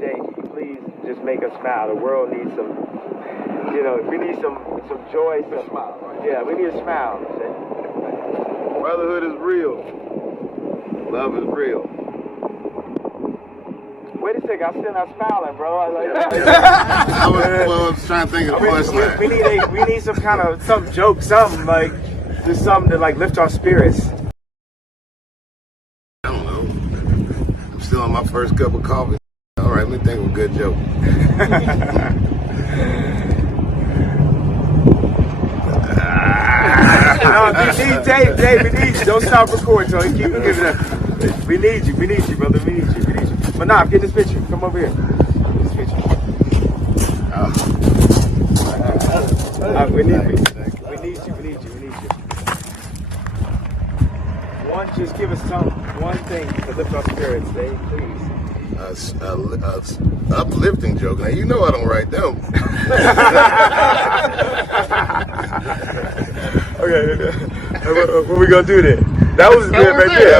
Dave, can you please just make us smile? The world needs some, we need some joy, some smile. Right? Yeah, we need a smile. Brotherhood is real. Love is real. Wait a second, I'm still not smiling, bro. I was trying to think of a punchline. We need some kind of some joke, something like just something to like lift our spirits. I don't know. I'm still on my first cup of coffee. All right, let me think of a good joke. Dave, we need you. Don't stop recording, Tony. Keep giving it up. We need you, brother. We need you. But nah, get this picture. Come over here. This picture. We need you. Just give us one thing to lift our spirits, Dave, please. Uplifting joke. Now, you know I don't write them. Okay. What we gonna do then? That was good right there.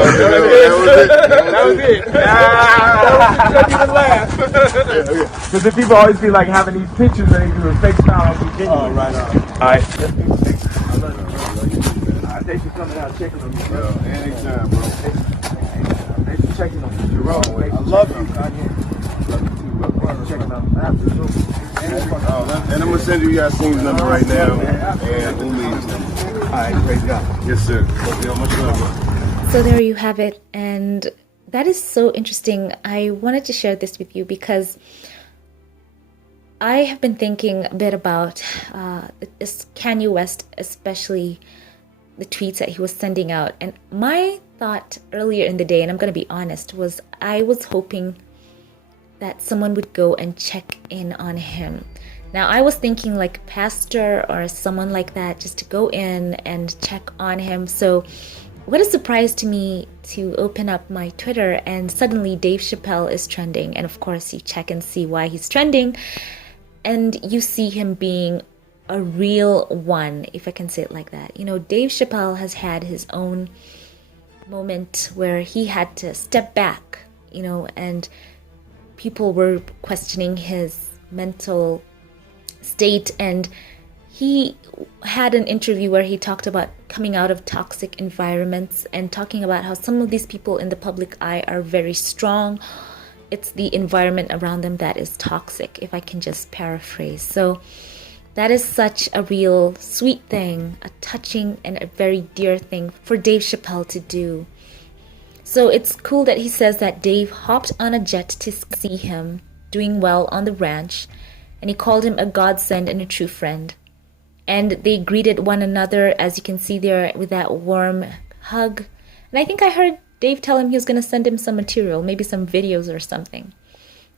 That was it. Because the people always be like having these pictures and they do a fake smile on the genuine. Oh, right on. All right. Thanks for coming out checking on me, bro. Anytime, bro. Thanks for checking on me. Jerome, I love you, Kanye. Love you too, bro. Thanks for checking on me. And I'm going to send you guys Steve's number right now and Umi's number. All right, praise God. Yes, sir. Much love, bro. So there you have it. And that is so interesting. I wanted to share this with you because I have been thinking a bit about this Kanye West, especially the tweets that he was sending out. And my thought earlier in the day, and I'm going to be honest, was I was hoping that someone would go and check in on him. Now, I was thinking like a pastor or someone like that, just to go in and check on him. So what a surprise to me to open up my Twitter and suddenly Dave Chappelle is trending. And of course, you check and see why he's trending. And you see him being a real one, if I can say it like that. Dave Chappelle has had his own moment where he had to step back, and people were questioning his mental state. And he had an interview where he talked about coming out of toxic environments and talking about how some of these people in the public eye are very strong. It's the environment around them that is toxic, if I can just paraphrase. So that is such a real sweet thing, a touching and a very dear thing for Dave Chappelle to do. So it's cool that he says that Dave hopped on a jet to see him doing well on the ranch, and he called him a godsend and a true friend. And they greeted one another, as you can see there, with that warm hug. And I think I heard Dave tell him he was going to send him some material, maybe some videos or something.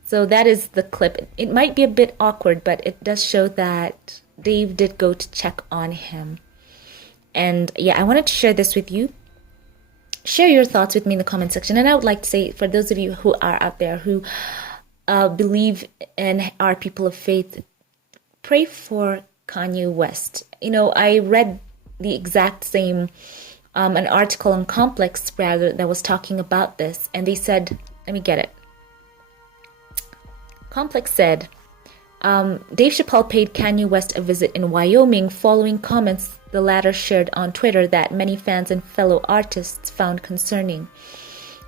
So that is the clip. It might be a bit awkward, but it does show that Dave did go to check on him. And yeah, I wanted to share this with you. Share your thoughts with me in the comment section. And I would like to say, for those of you who are out there who believe and are people of faith, pray for Kanye West. I read the exact same, an article on Complex, rather, that was talking about this. And they said, let me get it. Complex said, Dave Chappelle paid Kanye West a visit in Wyoming following comments the latter shared on Twitter that many fans and fellow artists found concerning,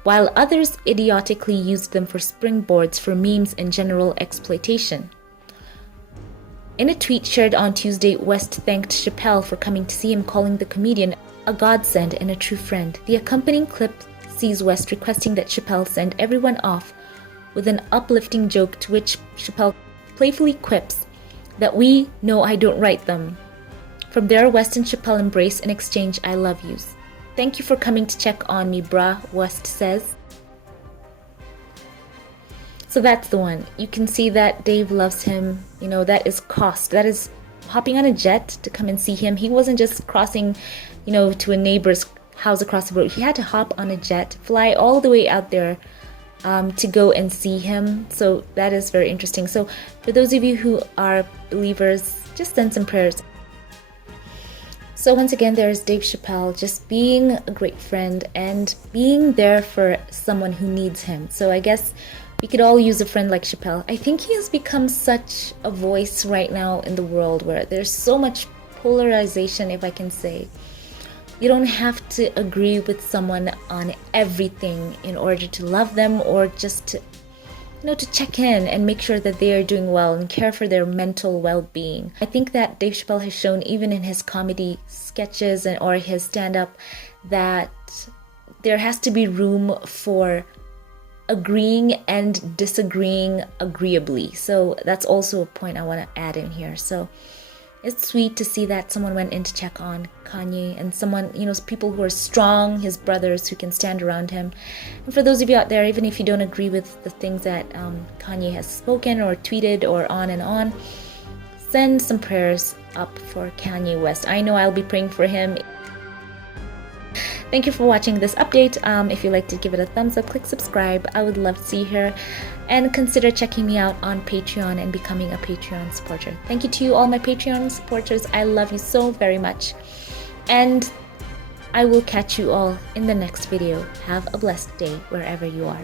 while others idiotically used them for springboards for memes and general exploitation. In a tweet shared on Tuesday, West thanked Chappelle for coming to see him, calling the comedian a godsend and a true friend. The accompanying clip sees West requesting that Chappelle send everyone off with an uplifting joke, to which Chappelle playfully quips that we know I don't write them. From there, West and Chappelle embrace and exchange I love yous. Thank you for coming to check on me, bruh, West says. So that's the one. You can see that Dave loves him. That is cost. That is hopping on a jet to come and see him. He wasn't just crossing, to a neighbor's house across the road. He had to hop on a jet, fly all the way out there to go and see him. So that is very interesting. So for those of you who are believers, just send some prayers. So once again, there's Dave Chappelle just being a great friend and being there for someone who needs him. So I guess We could all use a friend like Chappelle. I think he has become such a voice right now in the world where there's so much polarization, if I can say. You don't have to agree with someone on everything in order to love them, or just to, to check in and make sure that they are doing well and care for their mental well-being. I think that Dave Chappelle has shown, even in his comedy sketches or his stand-up, that there has to be room for agreeing and disagreeing agreeably. So that's also a point I want to add in here. So it's sweet to see that someone went in to check on Kanye, and someone, people who are strong, his brothers who can stand around him. And for those of you out there, even if you don't agree with the things that Kanye has spoken or tweeted or on, send some prayers up for Kanye West. I know I'll be praying for him. Thank you for watching this update. If you liked it, give it a thumbs up, click subscribe. I would love to see you here. And consider checking me out on Patreon and becoming a Patreon supporter. Thank you to you, all my Patreon supporters. I love you so very much. And I will catch you all in the next video. Have a blessed day wherever you are.